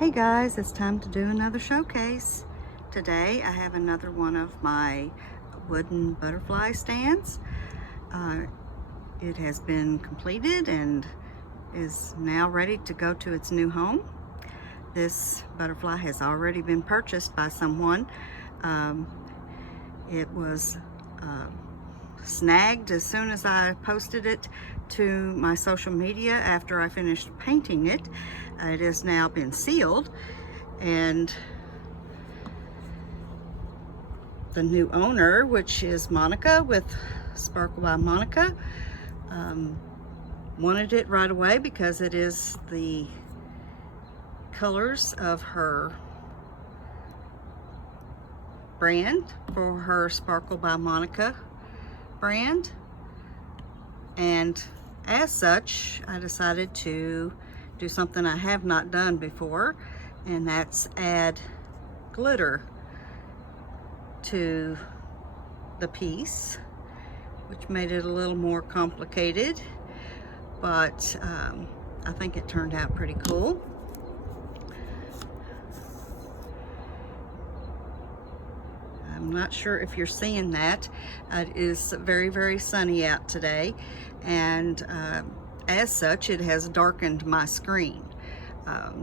Hey guys, it's time to do another showcase. Today I have another one of my wooden butterfly stands. It has been completed and is now ready to go to its new home. This butterfly has already been purchased by someone. It was snagged as soon as I posted it to my social media after I finished painting it. It has now been sealed, and the new owner, which is Monica with Sparkle by Monica, wanted it right away because it is the colors of her brand for her Sparkle by Monica brand, and as such I decided to do something I have not done before, and that's add glitter to the piece, which made it a little more complicated, but I think it turned out pretty cool. I'm not sure if you're seeing that. It is very sunny out today, and as such it has darkened my screen.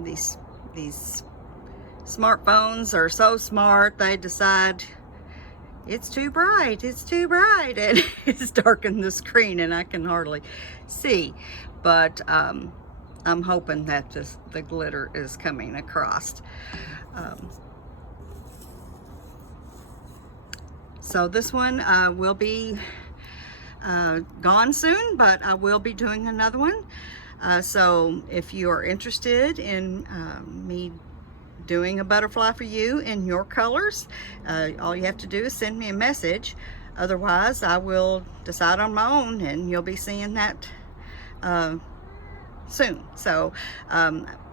These smartphones are so smart, they decide it's too bright, and it's darkened the screen and I can hardly see. But I'm hoping that the glitter is coming across. So this one will be gone soon, but I will be doing another one. So if you are interested in me doing a butterfly for you in your colors, all you have to do is send me a message. Otherwise, I will decide on my own, and you'll be seeing that soon. So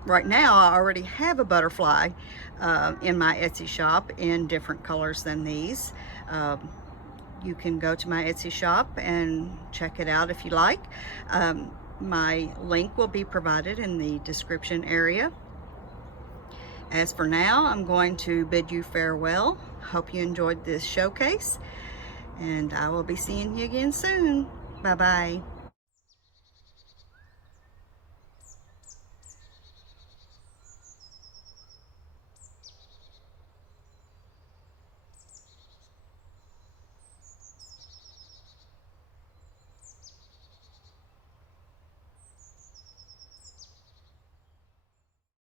right now I already have a butterfly in my Etsy shop in different colors than these. You can go to my Etsy shop and check it out if you like. My link will be provided in the description area. As for now, I'm going to bid you farewell. Hope you enjoyed this showcase, and I will be seeing you again soon. Bye bye.